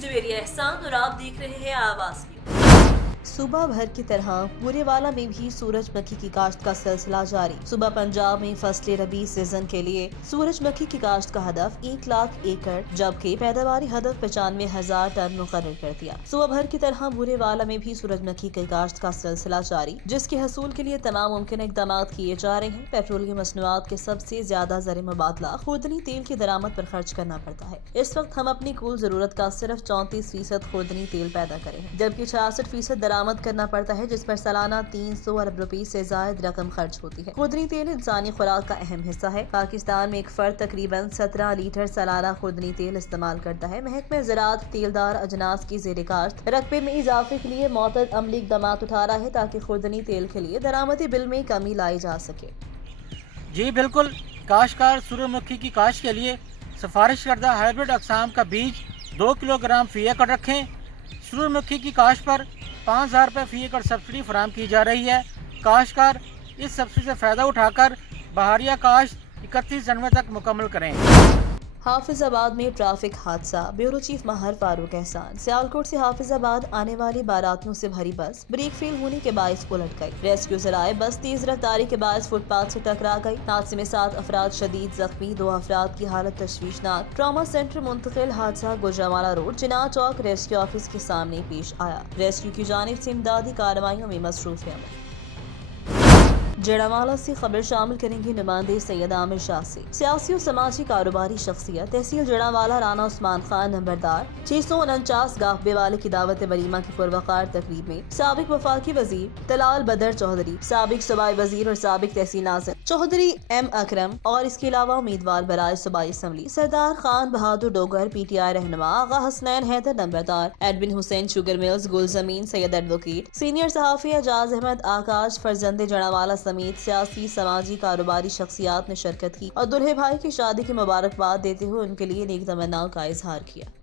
जवेरी एहसान और आप देख रहे हैं आवाज न्यूज। सूबा भर की तरह बुरेवाला में भी सूरजमुखी की काश्त का सिलसिला जारी। सूबा पंजाब में फसले रबी सीजन के लिए सूरजमुखी की काश्त का हदफ 1 लाख एकड़ जबकि पैदावारी हदफ 95,000 टन मुकर्रर कर दिया। सूबा भर की तरह बुरेवाला में भी सूरजमुखी की काश्त का सिलसिला जारी, जिसके हसूल के लिए तमाम मुमकिन इकदाम किए जा रहे हैं। पेट्रोलियम मसनूआत के सबसे ज्यादा ज़र मुबादला खुर्दनी तेल की दरामद पर खर्च करना पड़ता है। इस वक्त हम अपनी कुल जरूरत का सिर्फ 34% खुर्दनी तेल पैदा करें, जबकि 66% दरामद करना पड़ता है, जिस पर सालाना 300 अरब रुपए से ज्यादा रकम खर्च होती है। खुर्दनी तेल इंसानी खुराक का अहम हिस्सा है। पाकिस्तान में एक फर्द तकरीबन 17 लीटर सालाना खुर्दनी तेल इस्तेमाल करता है। महकमा ज़राअत तेलदार अजनास की ज़ेर काश्त रकबे में इजाफे के लिए मुअत्तद अमली इक़दाम उठा रहा है ताकि खुर्दनी तेल के लिए दरामदी बिल में कमी लाई जा सके। जी बिल्कुल, काश्तकार सूरजमुखी की काश्त के लिए सिफारिश करदा हाइब्रिड अक़साम का बीज 2 किलोग्राम फी एकड़ रखें। सूरजमुखी की काश्त पर 5,000 रुपये फी एकड़ सब्सिडी फराहम की जा रही है। काश्तकार इस सब्सिडी से फ़ायदा उठाकर बहारिया काश्त 31 जनवरी तक मुकम्मल करें। हाफिजाबाद में ट्रैफिक हादसा, ब्यूरो चीफ महर फारूक एहसान। सियालकोट से हाफिजाबाद आने वाली बारातियों से भरी बस ब्रेक फेल होने के बायस उलट गई। रेस्क्यूज़र आए, बस तेज रफ्तारी के बायस फुटपाथ से टकरा गई। हादसे में 7 अफराद शदीद जख्मी, 2 अफराद की हालत तशवीशनाक। ट्रॉमा सेंटर मुंतकिल। हादसा गुजरावाला रोड जिना चौक रेस्क्यू ऑफिस के सामने पेश आया। रेस्क्यू की जानिब से इमदादी कार्रवाइयों में मसरूफ है। जड़ावाला से खबर शामिल करेंगे नुमाइंदे सैयद आमिर शाह से। सियासी और समाजी कारोबारी शख्सियत तहसील जड़ावाला राना उस्मान खान नंबरदार 649 गाफबे वाले की दावत वलीमा की पुरवकार तकरीब में साबिक वफाकी वजीर तलाल बदर चौधरी, साबिक सूबाई वजीर और साबिक तहसील नाज़िर चौधरी एम अकरम और इसके अलावा उम्मीदवार बराए सूबाई असम्बली सरदार खान बहादुर डोगर, PTI रहनुमा आगा हसनैन हैदर नंबरदार, Edwin Hussain sugar mills, Gul Zameen Syed advocate, senior सहाफ़ी एजाज अहमद आकाश फरजंदे जड़ावाला समेत सियासी समाजी कारोबारी शख्सियात ने शिरकत की और दुल्हे भाई की शादी की मुबारकबाद देते हुए उनके लिए नेक तमन्नाओं का इजहार किया।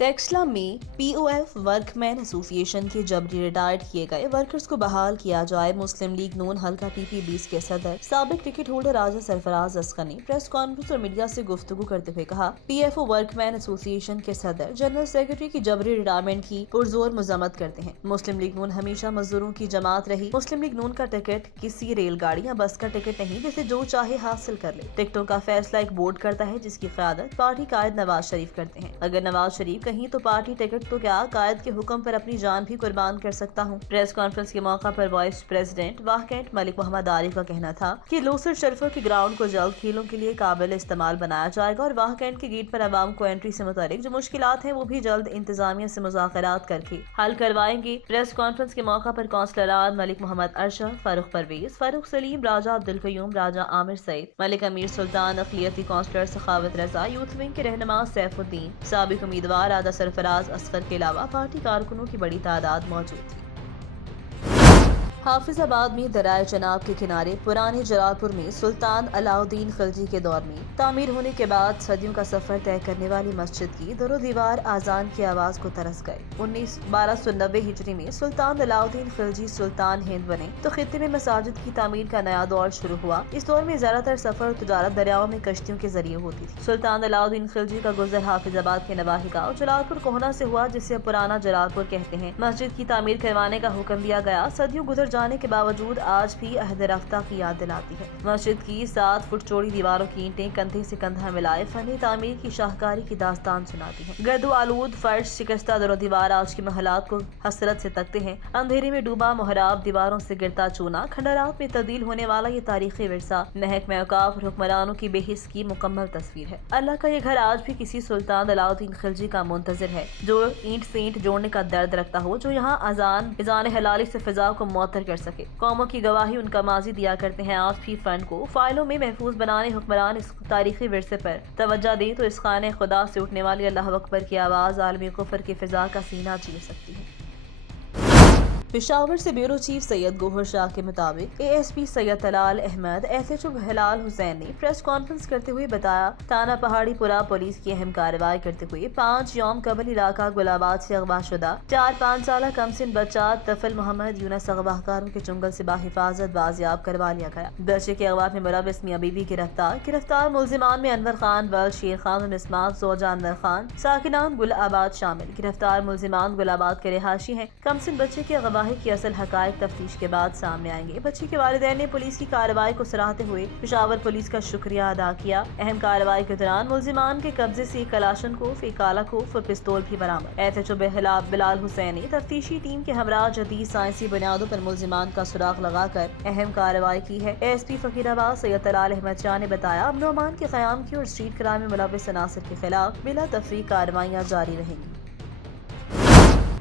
टेक्सला में POF वर्कमैन एसोसिएशन के जबरी रिटायर्ड किए गए वर्कर्स को बहाल किया जाए। मुस्लिम लीग नून हल्का PP20 के सदर साबिक टिकट होल्डर राजा सरफराज अस्कर ने प्रेस कॉन्फ्रेंस और मीडिया से गुफ्तगू करते हुए कहा, PFO वर्कमैन एसोसिएशन के सदर जनरल सेक्रेटरी की जबरी रिटायरमेंट की पुरजोर मजम्मत करते हैं। मुस्लिम लीग नून हमेशा मजदूरों की जमात रही। मुस्लिम लीग नून का टिकट किसी रेलगाड़ी या बस का टिकट नहीं जिसे जो चाहे हासिल कर ले। टिकटों का फैसला एक बोर्ड करता है जिसकी क़यादत पार्टी कायद नवाज शरीफ करते हैं। अगर नवाज शरीफ कहीं तो पार्टी टिकट तो क्या कायद के हुक्म पर अपनी जान भी कुर्बान कर सकता हूँ। प्रेस कॉन्फ्रेंस के मौका पर वाइस प्रेसिडेंट वाह कैंट मलिक मोहम्मद आरिफ का कहना था कि लोसर शरीफों के ग्राउंड को जल्द खेलों के लिए काबिल इस्तेमाल बनाया जाएगा और वाह कैंट के गेट पर आवाम को एंट्री से मुतालिक जो मुश्किलात हैं वो भी जल्द इंतजामिया से मुज़ाकरात करके हल करवाएंगे। प्रेस कॉन्फ्रेंस के मौका पर कौंसलरान मलिक मोहम्मद अरशद, फारूक परवेज, फारूक सलीम, राजा अब्दुल कयूम, राजा आमिर सईद, मलिक अमीर सुल्तान, अक़लियती कौंसलर सखावत रजा, यूथ विंग के रहनुमा सैफुद्दीन, साबिक उम्मीदवार राजा सरफराज असगर के अलावा पार्टी कारकुनों की बड़ी तादाद मौजूद थी। हाफिजाबाद में दरियाए चनाब के किनारे पुराने जलालपुर में सुल्तान अलाउद्दीन खिलजी के दौर में तामीर होने के बाद सदियों का सफर तय करने वाली मस्जिद की दरो दीवार आजान की आवाज को तरस गए। 1290 हिजरी में सुल्तान अलाउद्दीन खिलजी सुल्तान हिंद बने तो खित्ते में मसाजिद की तामीर का नया दौर शुरू हुआ। इस दौर में ज्यादातर सफर और तिजारत दरियाओं में कश्तियों के जरिए होती थी। सुल्तान अलाउद्दीन खिलजी का गुजर हाफिजाबाद के नवाही गाँव जलालपुर कोहना से हुआ, जिसे पुराना जलालपुर कहते हैं। मस्जिद की तामीर करवाने का हुक्म दिया गया। सदियों गुजर जाने के बावजूद आज भी अहद रफ्ता की याद दिलाती है। मस्जिद की 7 फुट चौड़ी दीवारों की ईंटें कंधे से कंधा मिलाए फनी तामीर की शाहकारी की दास्तान सुनाती हैं। गर्दो आलूद फर्श, शिकस्ता दरो दीवार आज की महलात को हसरत से तकते हैं। अंधेरे में डूबा मोहराब, दीवारों से गिरता चूना, खंडरात में तब्दील होने वाला ये तारीखी विरसा महकमा औकाफ और हुक्मरानों की बेहिस की मुकम्मल तस्वीर है। अल्लाह का ये घर आज भी किसी सुल्तान अलाउद्दीन खिलजी का मुंतजिर है जो ईंट से ईंट जोड़ने का दर्द रखता हो, जो यहाँ अजान हलाली से फिजा को मुअत्तर कर सके। कौमों की गवाही उनका माजी दिया करते हैं। आज भी फंड को फाइलों में महफूज बनाने हुक्मरान इस तारीखी विरसे पर तवज्जो दे तो इस खाने खुदा से उठने वाली अल्लाह अकबर की आवाज़ आलमी कुफर की फिजा का सीना चीर सकती है। पेशावर से ब्यूरो चीफ सैयद गोहर शाह के मुताबिक ASP सैयद तलाल अहमद SHO हिलाल हुसैन ने प्रेस कॉन्फ्रेंस करते हुए बताया, थाना पहाड़ी पुरा पुलिस की अहम कार्रवाई करते हुए 5 यौम कबल इलाका गुलाबाद से अगवा शुदा 4-5 साल कमसिन बच्चा तफल मोहम्मद यूनस अगवाकारों के चुंगल से बाहिफाजत बाजियाब करवा लिया गया। बच्चे के अगवा में मुलव्विस मियां बीवी गिरफ्तार मुलजिमान में अनवर खान वल शेर खान मिसमात जोजा अनवर खान साकिनान गुलाबाद शामिल। गिरफ्तार मुलजिमान गुलाबाद के रिहायशी हैं। कमसिन बच्चे की अगवाही की असल हकायक तफ्तीश के बाद सामने आएंगे। बच्ची के वालिदैन ने पुलिस की कार्रवाई को सराहते हुए पेशावर पुलिस का शुक्रिया अदा किया। अहम कार्रवाई के दौरान मुलजिमान के कब्जे से कलाशन कोफ, एक काला कोफ और पिस्तौल भी बरामद। SHO बिलाल हुसैन ने तफ्तीशी टीम के हमरा जदीद साइंसी बुनियादों पर मुलजिमान का सुराग लगाकर अहम कार्रवाई की है। ASP फकीराबाद सैयद तलाल अहमद शाह ने बताया, अमन और अमान के क़याम की और स्ट्रीट क्राइम में मुलव्विस अनासर के खिलाफ बिला तफरीक कार्रवाइयाँ जारी रहेंगी।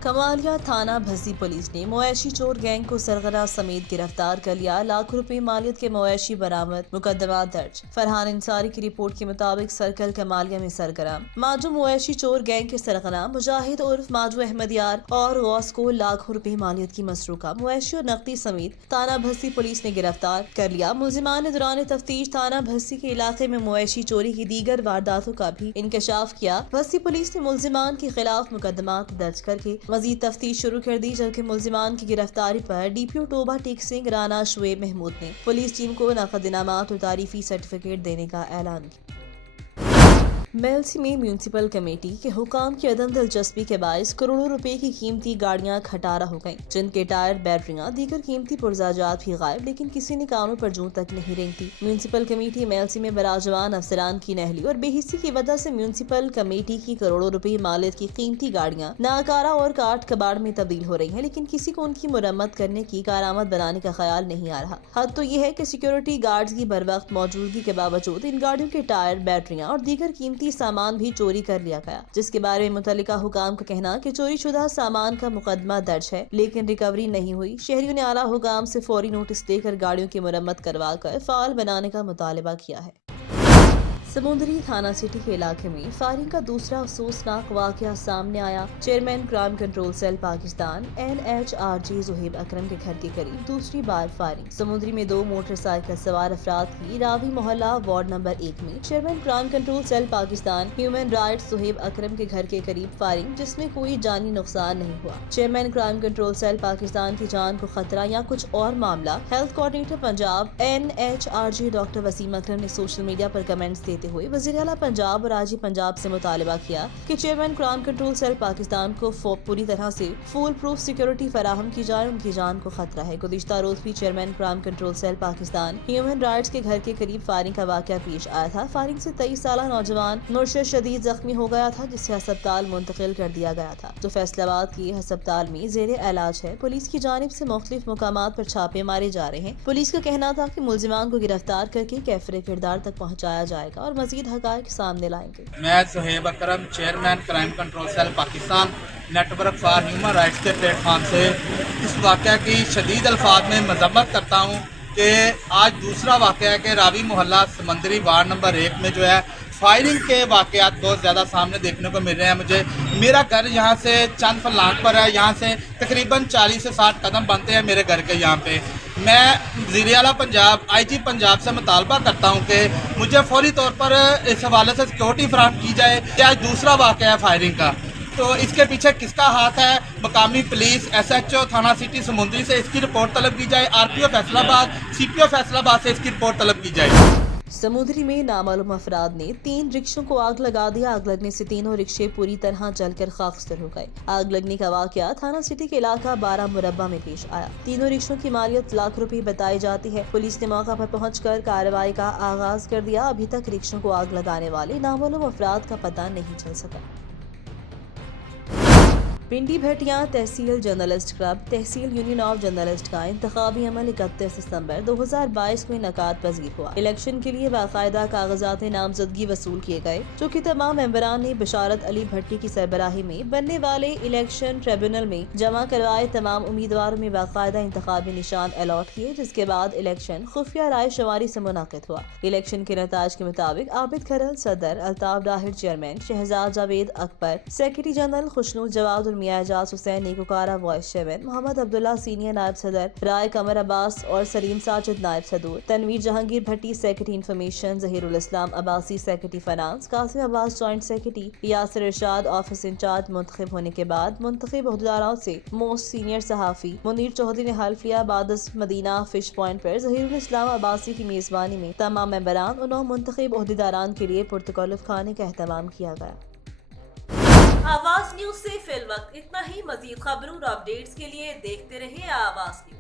कमालिया थाना भस्सी पुलिस ने मवेशी चोर गैंग को सरगना समेत गिरफ्तार कर लिया। लाख रुपए मालियत के मवेशी बरामद, मुकदमा दर्ज। फरहान इंसारी की रिपोर्ट के मुताबिक सर्कल कमालिया में सरगना माजू मवेशी चोर गैंग के सरगना मुजाहिद उर्फ माजू अहमद यार और गौस को लाखों रुपए मालियत की मसरूका मवेशी और नकदी समेत थाना भस्सी पुलिस ने गिरफ्तार कर लिया। मुलजिमान ने दौरान तफ्तीश थाना भस्सी के इलाके में मवेशी चोरी की दीगर वारदातों का भी इंकशाफ किया। भस्सी पुलिस ने मुलजिमान के खिलाफ मुकदमा दर्ज करके मजीद तफ्तीश शुरू कर दी, जबकि मुलजिमान की गिरफ्तारी पर DPO टोबा टेक सिंह राना शुएब महमूद ने पुलिस टीम को नकद इनामात और तारीफी सर्टिफिकेट देने का ऐलान किया। मेलसी में म्यूनिसिपल कमेटी के हुकाम की अदम दिलचस्पी के बायस करोड़ों रुपए की कीमती गाड़ियां खटारा हो गईं, जिनके टायर, बैटरियां, दीगर कीमती पुर्जाजात भी गायब, लेकिन किसी ने कानों पर जूं तक नहीं रेंगती। म्यूनिसिपल कमेटी मेलसी में बराजवान अफसरान की नहली और बेहिसी की वजह से म्यूनिसिपल कमेटी की करोड़ों रुपए मालियत की कीमती गाड़ियां नाकारा और काट कबाड़ में तब्दील हो रही हैं, लेकिन किसी को उनकी मुरम्मत करने की कारामद बनाने का ख्याल नहीं आ रहा। हद तो ये है कि सिक्योरिटी गार्ड्स की बरवक्त मौजूदगी के बावजूद इन गाड़ियों के टायर, बैटरियां और दीगर कीमती सामान भी चोरी कर लिया गया, जिसके बारे में मुतल्लिका हुकाम का कहना कि चोरी शुदा सामान का मुकदमा दर्ज है, लेकिन रिकवरी नहीं हुई। शहरियों ने आला हुकाम से फौरी नोटिस देकर गाड़ियों की मुरम्मत करवा कर फाल बनाने का मुतालिबा किया है। समुद्री थाना सिटी के इलाके में फायरिंग का दूसरा अफसोसनाक वाकया सामने आया। Chairman crime control cell Pakistan NHRG Zuhaib Akram के घर के करीब दूसरी बार फायरिंग। समुद्री में 2 मोटरसाइकिल सवार अफराद की रावी मोहल्ला वार्ड नंबर 1 में chairman crime control cell Pakistan human rights Zuhaib Akram के घर के करीब फायरिंग, जिसमें कोई जानी नुकसान नहीं हुआ। Chairman crime control cell Pakistan की जान को खतरा या कुछ और मामला। Health coordinator Punjab NHRG doctor Waseem Akram ने सोशल मीडिया पर कमेंट्स देते हुए वज़ीर आला पंजाब और आजी पंजाब से मुतालिबा किया कि chairman crime control cell Pakistan को पूरी तरह से फुल प्रूफ सिक्योरिटी फराहम की जाए। उनकी जान को खतरा है। गुज़िश्ता रोज भी chairman crime control cell Pakistan human rights के घर के करीब फायरिंग का वाकया पेश आया था। फायरिंग से 23 साल नौजवान नुरशद शदीद जख्मी हो गया था, जिसे अस्पताल मुंतकिल कर दिया गया था, जो फैसलाबाद के अस्पताल में जेर इलाज है। पुलिस की जानिब से मुख्तलिफ मुकामात पर छापे मारे जा रहे हैं। पुलिस का कहना था कि मुलजिमान को गिरफ्तार करके कैफरे किरदार तक पहुँचाया जाएगा और मजीद हक़ाइक़ सामने लाएंगे। मैं Zuhaib Akram, chairman crime control cell Pakistan network for human rights के प्लेटफॉर्म से इस वाक़या की शदीद अल्फाज में मजम्मत करता हूँ कि आज दूसरा वाक़या है कि रावी मोहल्ला समंदरी वार्ड नंबर 1 में जो है फायरिंग के वाक़यात बहुत ज़्यादा सामने देखने को मिल रहे हैं। मुझे मेरा घर यहाँ से चंद फरलांग पर है, यहाँ से तकरीबन 40 से 60 कदम बनते हैं मेरे घर के। यहाँ पे मैं वज़ीर आला पंजाब IG पंजाब से मुतालबा करता हूँ कि मुझे फौरी तौर पर इस हवाले से सिक्योरिटी फराहम की जाए कि आज दूसरा वाक़या है फायरिंग का, तो इसके पीछे किसका हाथ है। मकामी पुलिस SHO थाना सिटी समुंदरी से इसकी रिपोर्ट तलब की जाए। RPO फैसलाबाद, CPO फैसलाबाद से इसकी रिपोर्ट तलब की जाए। समुद्री में नामालूम अफराद ने 3 रिक्शों को आग लगा दिया। आग लगने से तीनों रिक्शे पूरी तरह जलकर खाकसतर हो गए। आग लगने का वाकया थाना सिटी के इलाका 12 मुरब्बा में पेश आया। तीनों रिक्शों की मालियत लाख रुपए बताई जाती है। पुलिस ने मौका पर पहुंचकर कार्रवाई का आगाज कर दिया। अभी तक रिक्शों को आग लगाने वाले नामालूम अफराद का पता नहीं चल सका। पिंडी भटिया तहसील जर्नलिस्ट क्लब तहसील यूनियन ऑफ जर्नलिस्ट का इंतखाबी अमल 31 दिसंबर 2022 में इनेकाद पजीर हुआ। इलेक्शन के लिए बाकायदा कागजात नामजदगी वसूल किए गए, जो कि तमाम मेंबरान ने बशारत अली भट्टी की सरबराही में बनने वाले इलेक्शन ट्रिब्यूनल में जमा करवाए। तमाम उम्मीदवारों में बाकायदा इंतखाबी निशान अलॉट किए, जिसके बाद इलेक्शन खुफिया राय शुमारी से मुनाकिद हुआ। इलेक्शन के नताज के मुताबिक आबिद खरल सदर, Altaf Dahir chairman, Shahzad Javed Akbar secretary general, Khushnoor Jawad Mian Ejaz Hussain Nikokara vice chairman, Mohammad Abdullah senior नायब सदर, राय कमर अब्बास और सलीम साजिद नायब सदूर, Tanveer Jahangir Bhatti secretary information, Zahirul Islam Abbasi secretary finance, Qasim Abbas joint secretary, Yasir Irshad office incharge मुंतखब होने के बाद मुंतखब अहदेदारों से मोस्ट सीनियर सहाफ़ी मुनीर चौधरी ने हल्फ लिया। बादस मदीना फिश पॉइंट पर जहीरुल इस्लाम अब्बासी की मेज़बानी में तमाम मेंबरान और मुंतखब अहदेदारान के लिए पुरतकल्लुफ़ खाने का एहतमाम किया गया। आवाज न्यूज से फिल वक्त इतना ही। मजीद खबरों और अपडेट्स के लिए देखते रहिए आवाज न्यूज।